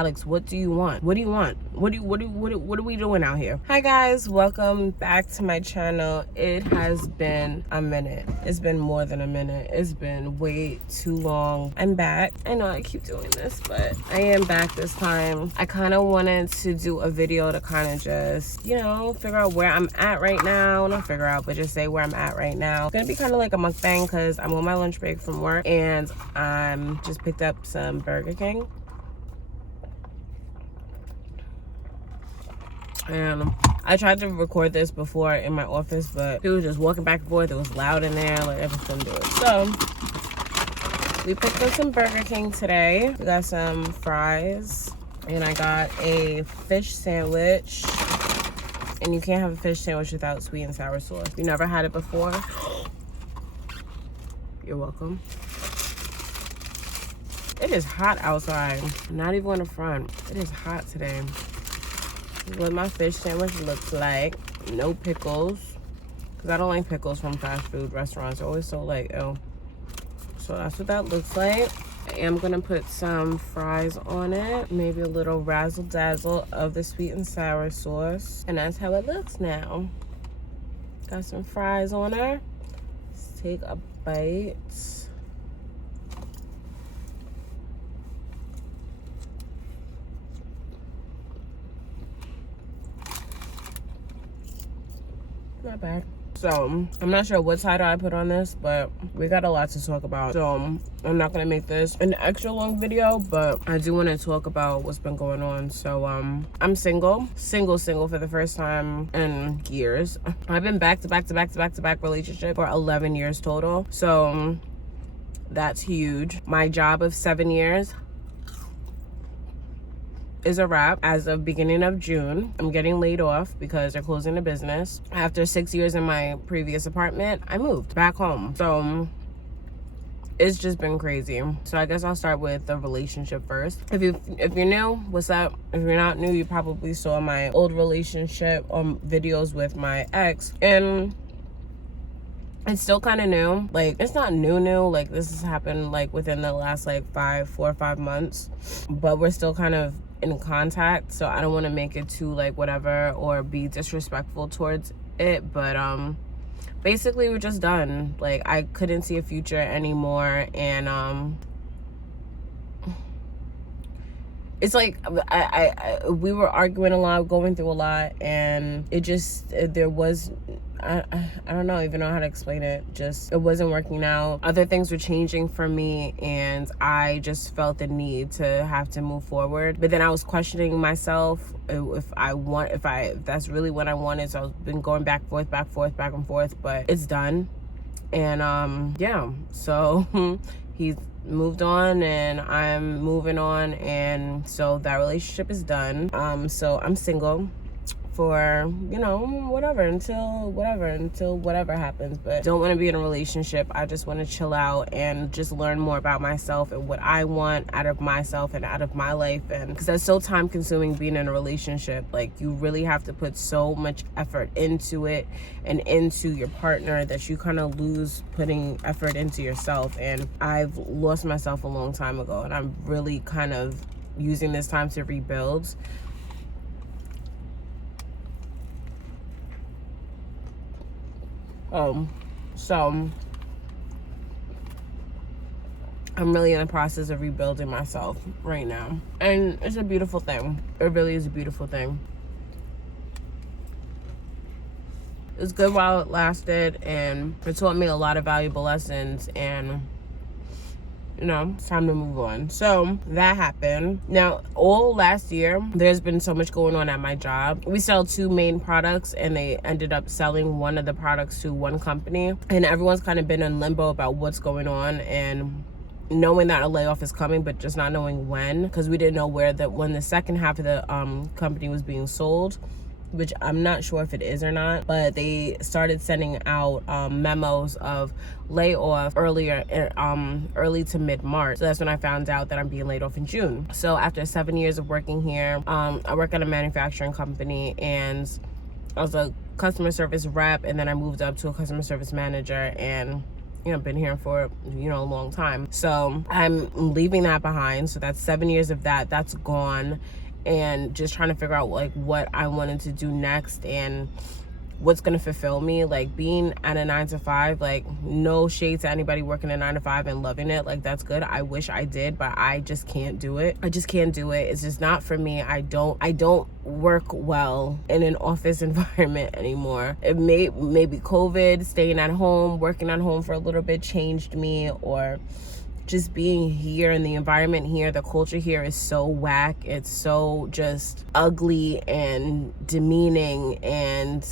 Alex, what do you want? What do you want? What are we doing out here? Hi guys, welcome back to my channel. It has been a minute. It's been more than a minute. It's been way too long. I'm back. I know I keep doing this, but I am back this time. I kind of wanted to do a video to kind of just, you know, figure out where I'm at right now. Not figure out, but just say where I'm at right now. It's gonna be kind of like a mukbang because I'm on my lunch break from work and I'm just picked up some Burger King. And I tried to record this before in my office, but people were just walking back and forth. It was loud in there, like I just couldn't do it. So we picked up some Burger King today. We got some fries and I got a fish sandwich. And you can't have a fish sandwich without sweet and sour sauce. If you never had it before, you're welcome. It is hot outside, not even on the front. It is hot today. This is what my fish sandwich looks like. No pickles, because I don't like pickles from fast food restaurants. They're always so like, oh. So that's what that looks like. I am gonna put some fries on it. Maybe a little razzle dazzle of the sweet and sour sauce. And that's how it looks now. Got some fries on her. Let's take a bite. Not bad. So I'm not sure what title I put on this, but we got a lot to talk about. So I'm not gonna make this an extra long video, but I do want to talk about what's been going on. So I'm single for the first time in years. I've been back to back relationship for 11 years total. So that's huge. My job of 7 years is a wrap as of beginning of June. I'm getting laid off because they're closing the business. After 6 years in my previous apartment, I moved back home. So it's just been crazy. So I guess I'll start with the relationship first. If you're new, what's up? If you're not new, you probably saw my old relationship videos with my ex, and it's still kind of new. Like, it's not new, like this has happened like within the last like 4 or 5 months, but we're still kind of in contact. So I don't want to make it too like whatever or be disrespectful towards it, but basically we're just done. Like, I couldn't see a future anymore, and it's like we were arguing a lot, going through a lot, and it just there was I don't even know how to explain it. Just, it wasn't working out. Other things were changing for me, and I just felt the need to have to move forward. But then I was questioning myself if that's really what I wanted. So I've been going back and forth, but it's done. And yeah, so he's moved on and I'm moving on, and so that relationship is done. So I'm single for, you know, until whatever happens, but don't want to be in a relationship. I just want to chill out and just learn more about myself and what I want out of myself and out of my life. And because that's so time consuming being in a relationship, like you really have to put so much effort into it and into your partner that you kind of lose putting effort into yourself. And I've lost myself a long time ago, and I'm really kind of using this time to rebuild. So I'm really in the process of rebuilding myself right now, and it's a beautiful thing. It really is a beautiful thing. It was good while it lasted, and it taught me a lot of valuable lessons, and you know, it's time to move on. So that happened. Now, all last year, there's been so much going on at my job. We sell 2 main products, and they ended up selling one of the products to one company. And everyone's kind of been in limbo about what's going on, and knowing that a layoff is coming, but just not knowing when, because we didn't know when the second half of the company was being sold, which I'm not sure if it is or not, but they started sending out memos of layoff early to mid-March. So that's when I found out that I'm being laid off in June. So after 7 years of working here, I work at a manufacturing company, and I was a customer service rep, and then I moved up to a customer service manager, and been here for, a long time. So I'm leaving that behind. So that's 7 years of that's gone, and just trying to figure out like what I wanted to do next and what's gonna fulfill me. Like being at a 9 to 5, like no shade to anybody working a 9 to 5 and loving it, like that's good. I wish I did, but I just can't do it. I just can't do it. It's just not for me. I don't work well in an office environment anymore. It maybe COVID, staying at home, working at home for a little bit changed me, or just being here in the environment here, the culture here is so whack. It's so just ugly and demeaning, and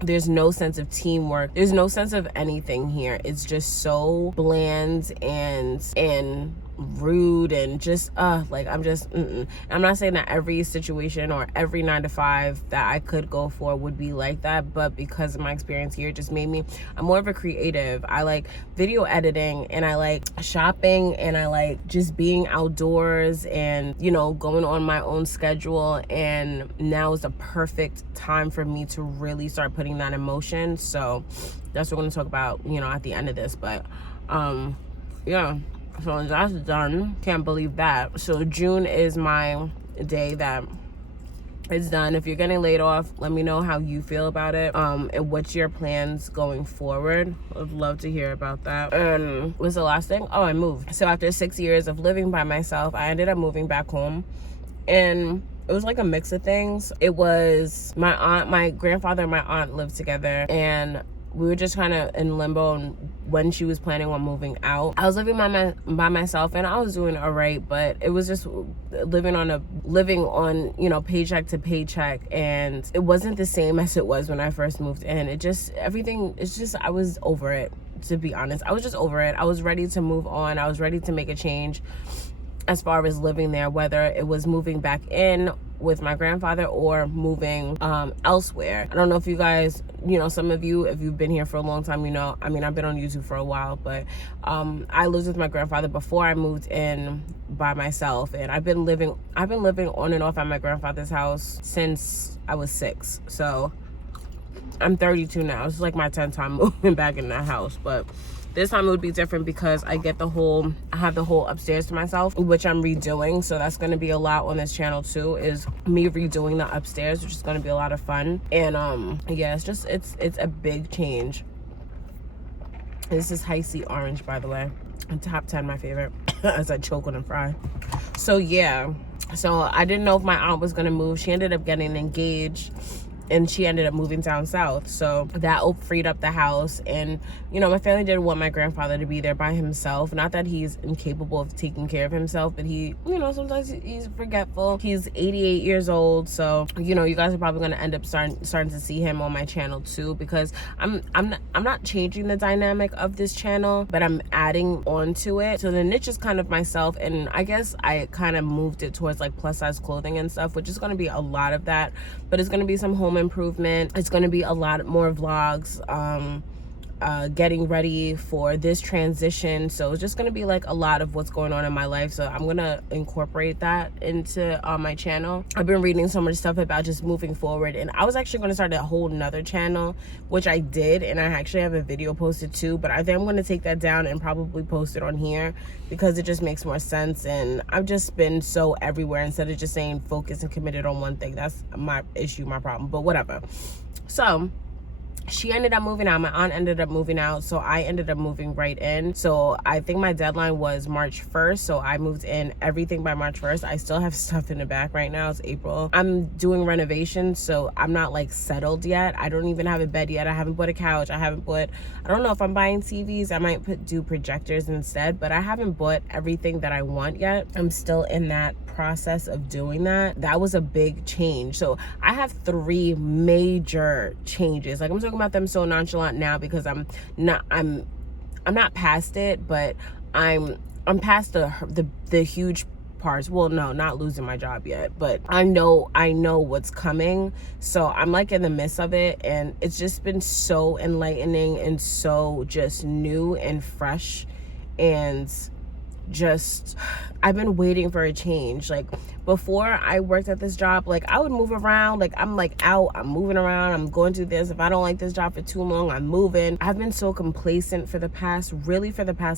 there's no sense of teamwork. There's no sense of anything here. It's just so bland and rude, and just like I'm not saying that every situation or every 9 to 5 that I could go for would be like that, but because of my experience here, it just made me, I'm more of a creative. I like video editing, and I like shopping, and I like just being outdoors and going on my own schedule, and now is the perfect time for me to really start putting that in motion. So that's what we're going to talk about at the end of this. But yeah, so that's done. Can't believe that. So June is my day that it's done. If you're getting laid off, let me know how you feel about it, and what's your plans going forward. I'd love to hear about that. And what's the last thing? Oh, I moved. So after 6 years of living by myself, I ended up moving back home, and it was like a mix of things. It was my grandfather and my aunt lived together, and we were just kind of in limbo when she was planning on moving out. I was living by myself, and I was doing all right, but it was just living on paycheck to paycheck, and it wasn't the same as it was when I first moved in. I was over it, to be honest. I was just over it. I was ready to move on. I was ready to make a change as far as living there, whether it was moving back in with my grandfather or moving elsewhere. I don't know if you guys, some of you, if you've been here for a long time, I've been on YouTube for a while, but I lived with my grandfather before I moved in by myself, and I've been living on and off at my grandfather's house since I was 6. So I'm 32 now. It's like my 10th time moving back in that house, but this time it would be different because I have the whole upstairs to myself, which I'm redoing. So that's going to be a lot on this channel too, is me redoing the upstairs, which is going to be a lot of fun. And yeah, it's a big change. This is Icy Orange, by the way. And top 10 my favorite as I choke on and fry. So yeah, so I didn't know if my aunt was going to move. She ended up getting engaged, and she ended up moving down south. So that freed up the house. And, my family didn't want my grandfather to be there by himself. Not that he's incapable of taking care of himself, but he, sometimes he's forgetful. He's 88 years old. So, you guys are probably going to end up starting to see him on my channel too, because I'm not changing the dynamic of this channel, but I'm adding on to it. So the niche is kind of myself. And I guess I kind of moved it towards like plus size clothing and stuff, which is going to be a lot of that, but it's going to be some home improvement. It's going to be a lot more vlogs, getting ready for this transition. So it's just going to be like a lot of what's going on in my life. So I'm going to incorporate that into my channel. I've been reading so much stuff about just moving forward, and I was actually going to start a whole nother channel, which I did, and I actually have a video posted too, but I think I'm going to take that down and probably post it on here because it just makes more sense. And I've just been so everywhere instead of just saying focus and committed on one thing. That's my issue, my problem, but whatever. So she ended up moving out. My aunt ended up moving out, so I ended up moving right in. So I think my deadline was March 1st, so I moved in everything by March 1st. I still have stuff in the back right now. It's April. I'm doing renovations, so I'm not like settled yet. I don't even have a bed yet. I haven't bought a couch. I don't know if I'm buying TVs. I might do projectors instead, but I haven't bought everything that I want yet. I'm still in that process of doing that. That was a big change. So I have 3 major changes. Like, I'm talking about them so nonchalant now because I'm not past it, but I'm past the huge parts. Well, no, not losing my job yet, but I know what's coming. So I'm like in the midst of it, and it's just been so enlightening and so just new and fresh, and just I've been waiting for a change. Like, before I worked at this job, like I would move around, like I'm like out, I'm moving around, I'm going to this. If I don't like this job for too long, I'm moving. I've been so complacent for the past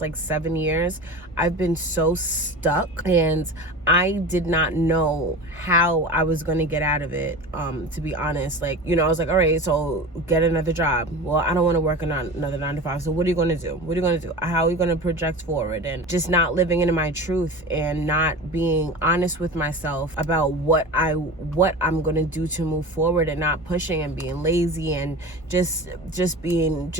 like 7 years. I've been so stuck, and I did not know how I was going to get out of it, to be honest. Like, you know, I was like, all right, so get another job. Well, I don't want to work another 9 to 5. So what are you going to do? What are you going to do? How are you going to project forward? And just not living into my truth and not being honest with myself about what I'm going to do to move forward, and not pushing and being lazy and just being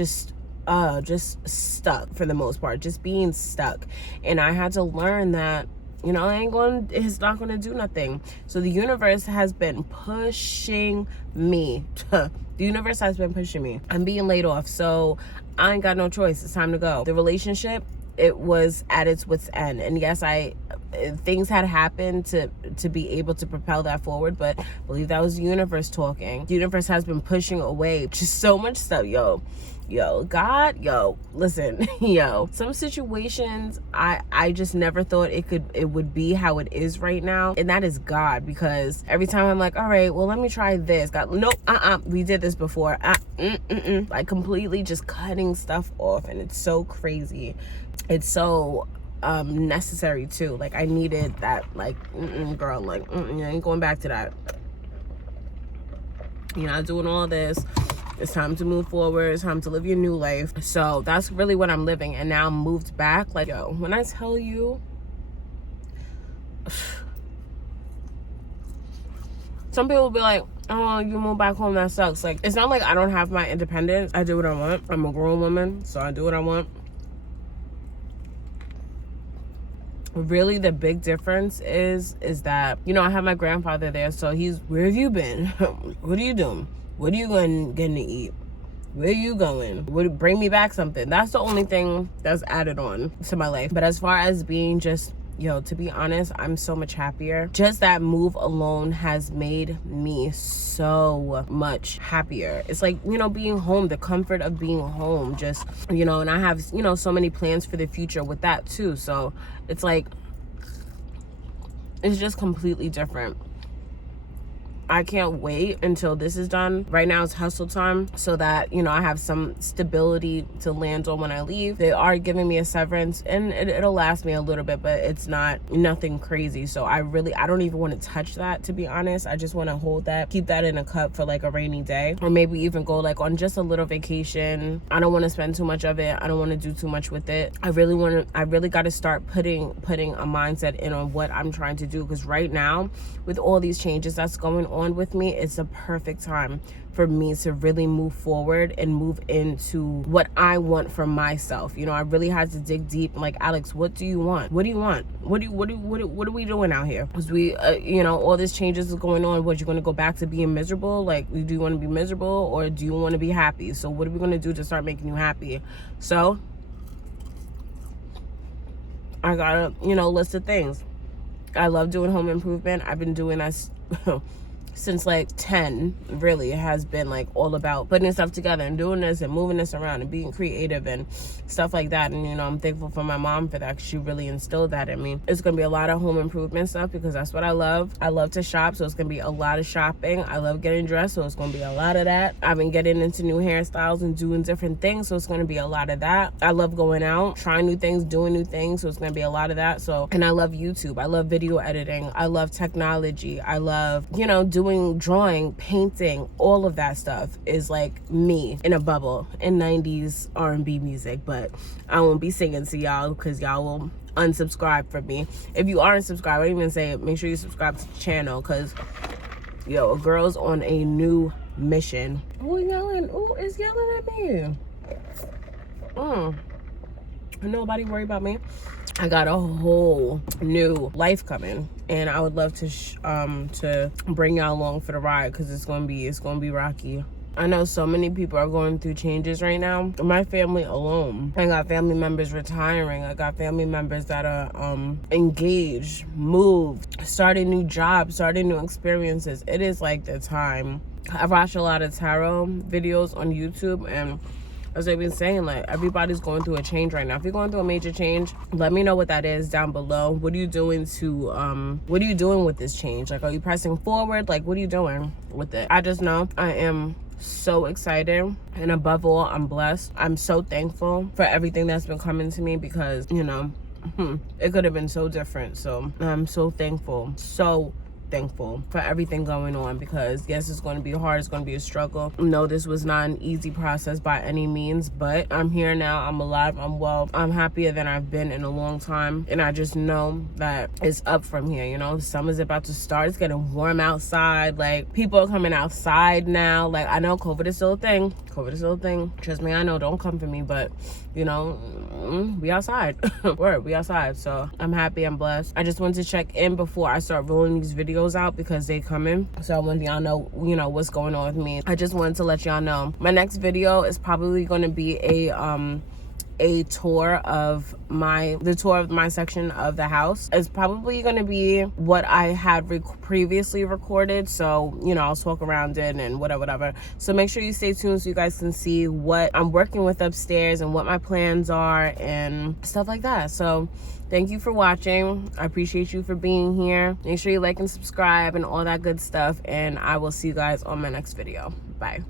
stuck for the most part, just being stuck. And I had to learn that, you know, it's not going to do nothing. So the universe has been pushing me. The universe has been pushing me. I'm being laid off, so I ain't got no choice. It's time to go. The relationship, it was at its wit's end. And yes, things had happened to be able to propel that forward, but I believe that was the universe talking. The universe has been pushing away just so much stuff. God, listen, some situations I just never thought it would be how it is right now. And that is God, because every time I'm like, all right, well, let me try this. God, nope, we did this before. Like completely just cutting stuff off. And it's so crazy. It's so necessary too. Like I needed that, like, girl, like, I ain't going back to that. You're not doing all this. It's time to move forward. It's time to live your new life. So that's really what I'm living. And now I'm moved back. Like, when I tell you, some people will be like, oh, you moved back home, that sucks. Like, it's not like I don't have my independence. I do what I want. I'm a grown woman, so I do what I want. Really, the big difference is that, you know, I have my grandfather there, so he's, where have you been? What are you doing? What are you getting to eat? Where are you going? Would bring me back something. That's the only thing that's added on to my life. But as far as being just, to be honest, I'm so much happier. Just that move alone has made me so much happier. It's like, being home, the comfort of being home, just, and I have, so many plans for the future with that too. So it's like, it's just completely different. I can't wait until this is done. Right now it's hustle time, so that, I have some stability to land on when I leave. They are giving me a severance, and it'll last me a little bit, but it's nothing crazy. So I don't even want to touch that, to be honest. I just want to hold that, keep that in a cup for like a rainy day, or maybe even go like on just a little vacation. I don't want to spend too much of it. I don't want to do too much with it. I really got to start putting a mindset in on what I'm trying to do, because right now, with all these changes that's going on with me, it's a perfect time for me to really move forward and move into what I want for myself. I really had to dig deep. Like, Alex, what do you want? What do you want? What are we doing out here? Because we, all this changes is going on. What, you're going to go back to being miserable? Like, do you want to be miserable, or do you want to be happy? So what are we going to do to start making you happy? So I got a, list of things. I love doing home improvement. I've been doing that since like 10. Really, it has been like all about putting stuff together and doing this and moving this around and being creative and stuff like that. And I'm thankful for my mom for that, because she really instilled that in me. It's gonna be a lot of home improvement stuff, because that's what I love. I love to shop, so it's gonna be a lot of shopping. I love getting dressed, so it's gonna be a lot of that. I've been getting into new hairstyles and doing different things, so it's gonna be a lot of that. I love going out, trying new things, doing new things, so it's gonna be a lot of that. So, and I love YouTube. I love video editing. I love technology. I love, doing drawing, painting. All of that stuff is like me in a bubble in 90s R&B music. But I won't be singing to y'all, because y'all will unsubscribe from me. If you aren't subscribed, I didn't even say it, make sure you subscribe to the channel, because a girl's on a new mission. Who yelling? Who is yelling at me? Nobody worry about me. I got a whole new life coming, and I would love to bring y'all along for the ride, because it's gonna be rocky. I know so many people are going through changes right now. My family alone, I got family members retiring. I got family members that are engaged, moved, starting new jobs, starting new experiences. It is like the time. I've watched a lot of tarot videos on YouTube, and as I've been saying, like, everybody's going through a change right now. If you're going through a major change, let me know what that is down below. What are you doing what are you doing with this change? Like, are you pressing forward? Like, what are you doing with it? I just know I am so excited, and above all, I'm blessed. I'm so thankful for everything that's been coming to me, because, you know, it could have been so different. So I'm so thankful, so thankful for everything going on, because yes, it's going to be hard, it's going to be a struggle. No, this was not an easy process by any means, but I'm here now, I'm alive, I'm well, I'm happier than I've been in a long time, and I just know that it's up from here. You know, the summer's about to start, it's getting warm outside, like, people are coming outside now. Like, I know COVID is still a thing, trust me, I know, don't come for me, but you know, we outside. Word, we outside. So I'm happy, I'm blessed. I just wanted to check in before I start rolling these videos out, because they coming. So I want y'all know, you know, what's going on with me. I just wanted to let y'all know my next video is probably going to be a tour of my section of the house. It's probably going to be what I had previously recorded, so you know, I'll talk around it and whatever. So make sure you stay tuned so you guys can see what I'm working with upstairs and what my plans are and stuff like that. So thank you for watching. I appreciate you for being here. Make sure you like and subscribe and all that good stuff, and I will see you guys on my next video. Bye.